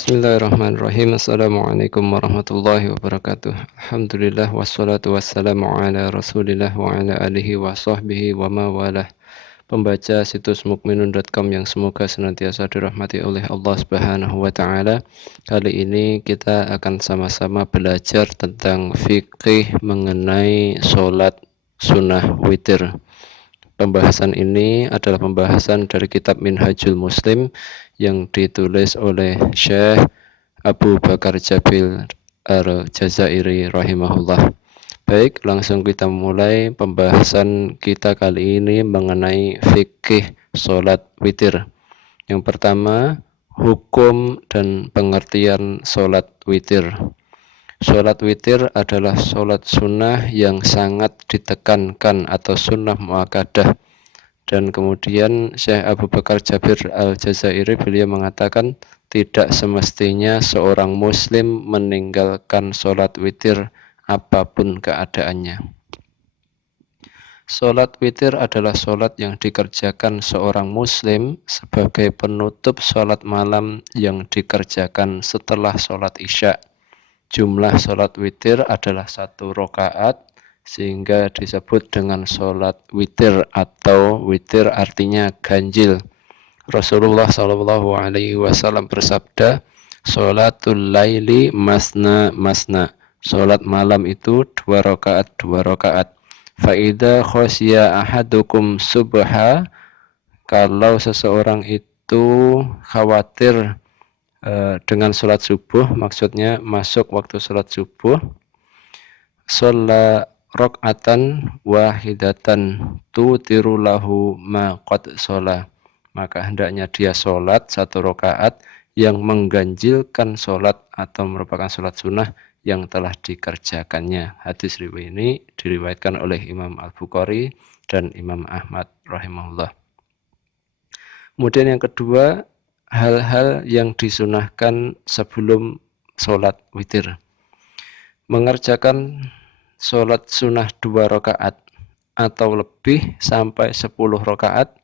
Bismillahirrahmanirrahim. Assalamualaikum warahmatullahi wabarakatuh. Alhamdulillah wassalatu wassalamu ala Rasulillah wa ala alihi wa sahbihi wa mawalah. Pembaca situs mukminun.com yang semoga senantiasa dirahmati oleh Allah Subhanahu wa taala. Kali ini kita akan sama-sama belajar tentang fikih mengenai sholat sunnah witir. Pembahasan ini adalah pembahasan dari kitab Minhajul Muslim yang ditulis oleh Syekh Abu Bakar Jabil Al-Jazairi rahimahullah. Baik, langsung kita mulai pembahasan kita kali ini mengenai fikih sholat witir. Yang pertama, hukum dan pengertian sholat witir. Sholat witir adalah sholat sunnah yang sangat ditekankan atau sunnah muakkadah. Dan kemudian Syekh Abu Bakar Jabir Al-Jazairi beliau mengatakan tidak semestinya seorang muslim meninggalkan sholat witir apapun keadaannya. Sholat witir adalah sholat yang dikerjakan seorang muslim sebagai penutup sholat malam yang dikerjakan setelah sholat isya. Jumlah sholat witir adalah 1 rakaat sehingga disebut dengan sholat witir atau witir artinya ganjil. Rasulullah Shallallahu Alaihi Wasallam bersabda, sholatul laili masna masna. Sholat malam itu 2 rakaat 2 rakaat. Faida khosya ahadukum subha. Kalau seseorang itu khawatir dengan sholat subuh, maksudnya masuk waktu sholat subuh, sholat rok'atan wahidatan tutiru lahu ma qad sholat, maka hendaknya dia sholat 1 rakaat yang mengganjilkan sholat atau merupakan sholat sunnah yang telah dikerjakannya. Hadis riwayat ini diriwayatkan oleh Imam Al-Bukhari dan Imam Ahmad rahimahullah. Kemudian yang kedua, hal-hal yang disunahkan sebelum sholat witir. Mengerjakan sholat sunnah 2 rakaat atau lebih sampai 10 rakaat,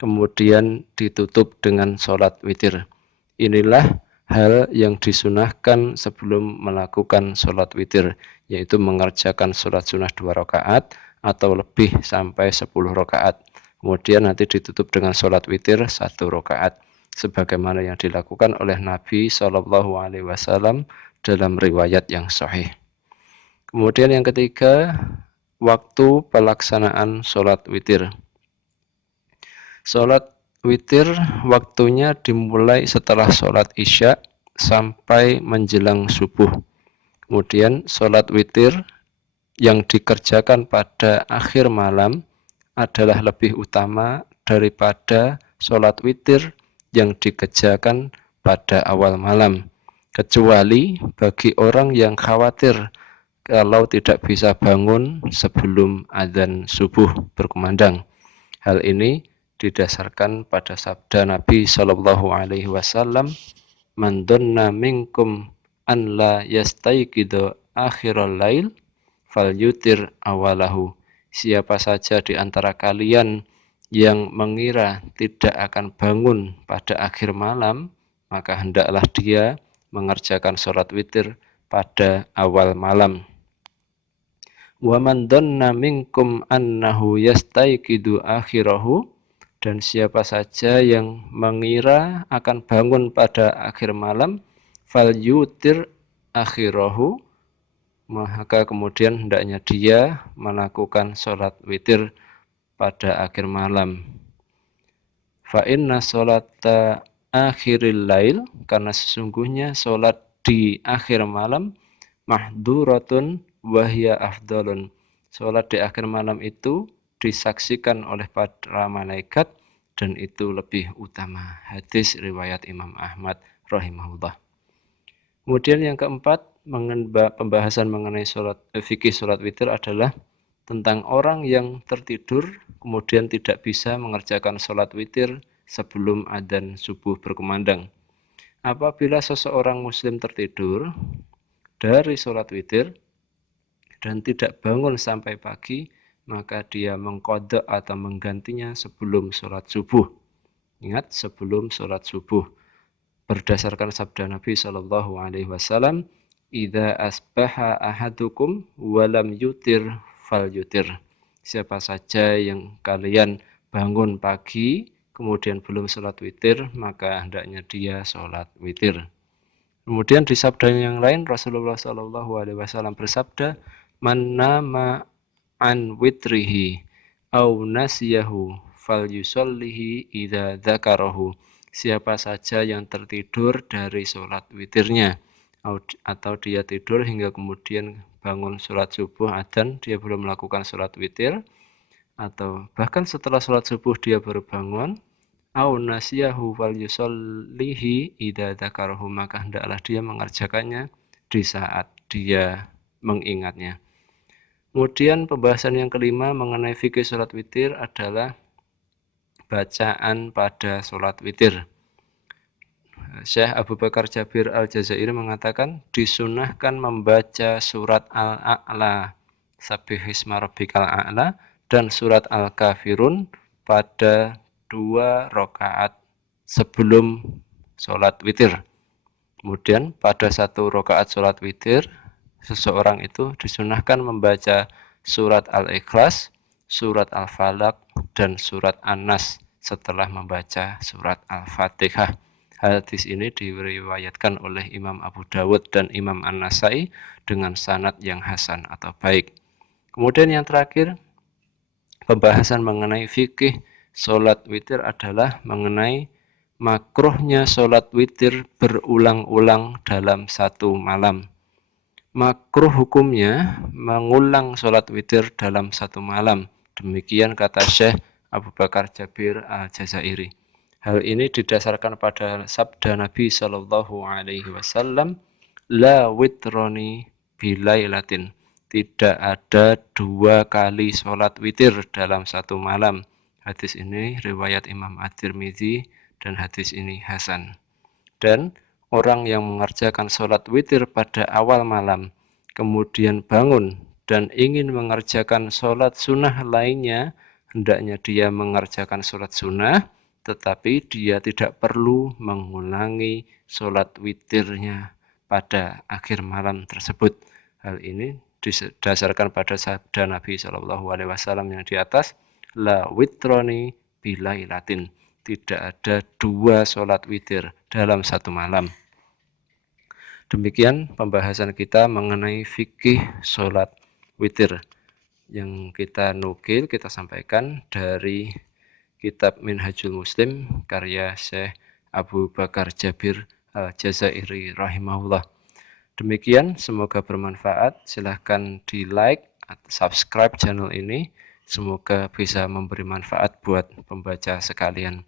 kemudian ditutup dengan sholat witir. Inilah hal yang disunahkan sebelum melakukan sholat witir, yaitu mengerjakan sholat sunnah 2 rakaat atau lebih sampai 10 rakaat. Kemudian nanti ditutup dengan sholat witir 1 rakaat, sebagaimana yang dilakukan oleh Nabi Shallallahu Alaihi Wasallam dalam riwayat yang sahih. Kemudian yang ketiga, waktu pelaksanaan sholat witir. Sholat witir waktunya dimulai setelah sholat isya sampai menjelang subuh. Kemudian sholat witir yang dikerjakan pada akhir malam adalah lebih utama daripada sholat witir yang dikerjakan pada awal malam, kecuali bagi orang yang khawatir kalau tidak bisa bangun sebelum azan subuh berkumandang. Hal ini didasarkan pada sabda Nabi Shallallahu Alaihi Wasallam, "Man dhanna minkum an la yastayqidu akhiral lail falyutir awalahu." Siapa saja di antara kalian yang mengira tidak akan bangun pada akhir malam, maka hendaklah dia mengerjakan sholat witir pada awal malam. Wa man dhanna minkum annahu yastayqidu akhirahu, dan siapa saja yang mengira akan bangun pada akhir malam, falyutir akhirahu, maka kemudian hendaknya dia melakukan sholat witir pada akhir malam. Fa inna sholata akhiril lail, karena sesungguhnya sholat di akhir malam, mahduratun wahya afdalun. Sholat di akhir malam itu disaksikan oleh para malaikat dan itu lebih utama. Hadis riwayat Imam Ahmad rahimahullah. Kemudian yang keempat, pembahasan mengenai fikih sholat witir adalah tentang orang yang tertidur kemudian tidak bisa mengerjakan sholat witir sebelum adzan subuh berkumandang. Apabila seseorang muslim tertidur dari sholat witir dan tidak bangun sampai pagi, maka dia mengqadha atau menggantinya sebelum sholat subuh. Ingat, sebelum sholat subuh. berdasarkan sabda Nabi Shallallahu Alaihi Wasallam, "Idza asbaha ahadukum walam yutir fal yutir." Siapa saja yang kalian bangun pagi kemudian belum sholat witir, maka hendaknya dia sholat witir. Kemudian di sabda yang lain Rasulullah Shallallahu Alaihi Wasallam bersabda, "Man nama an witrihi au nasiyahu fal yusollihi idza dzakarahu." Siapa saja yang tertidur dari sholat witirnya atau dia tidur hingga kemudian bangun sholat subuh adzan, dia belum melakukan sholat witir, atau bahkan setelah sholat subuh dia baru bangun, au nasiyahu fal yusollihi idza dzakarahu, maka hendaklah dia mengerjakannya di saat dia mengingatnya. Kemudian pembahasan yang kelima mengenai fikih sholat witir adalah bacaan pada sholat witir. Syekh Abu Bakar Jabir Al-Jazairi mengatakan disunahkan membaca surat Al-A'la, Sabbihisma rabbikal a'la, dan surat Al-Kafirun pada 2 rakaat sebelum sholat witir. Kemudian pada 1 rakaat sholat witir, seseorang itu disunahkan membaca surat Al-Ikhlas, surat Al-Falaq, dan surat An-Nas setelah membaca surat Al-Fatihah. Hadis ini diriwayatkan oleh Imam Abu Dawud dan Imam An-Nasai dengan sanad yang hasan atau baik. Kemudian yang terakhir, pembahasan mengenai fikih sholat witir adalah mengenai makruhnya sholat witir berulang-ulang dalam satu malam. Makruh hukumnya mengulang sholat witir dalam satu malam. Demikian kata Syekh Abu Bakar Jabir Al-Jazairi. Hal ini didasarkan pada sabda Nabi Shallallahu Alaihi Wasallam, la witroni bilailatin. Tidak ada 2 kali sholat witir dalam satu malam. Hadis ini riwayat Imam At-Tirmidzi dan hadis ini hasan. Dan orang yang mengerjakan sholat witir pada awal malam, kemudian bangun dan ingin mengerjakan sholat sunnah lainnya, hendaknya dia mengerjakan sholat sunnah, tetapi dia tidak perlu mengulangi sholat witirnya pada akhir malam tersebut. Hal ini didasarkan pada sabda Nabi Shallallahu Alaihi Wasallam yang di atas, la witroni bilailatin. Tidak ada 2 sholat witir dalam satu malam. Demikian pembahasan kita mengenai fikih sholat witir yang kita nukil, kita sampaikan dari kitab Minhajul Muslim karya Syekh Abu Bakar Jabir Al-Jazairi rahimahullah. Demikian, semoga bermanfaat. Silahkan di like, subscribe channel ini. Semoga bisa memberi manfaat buat pembaca sekalian.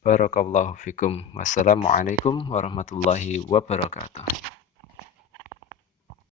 Barakallahu fikum. Wassalamualaikum warahmatullahi wabarakatuh.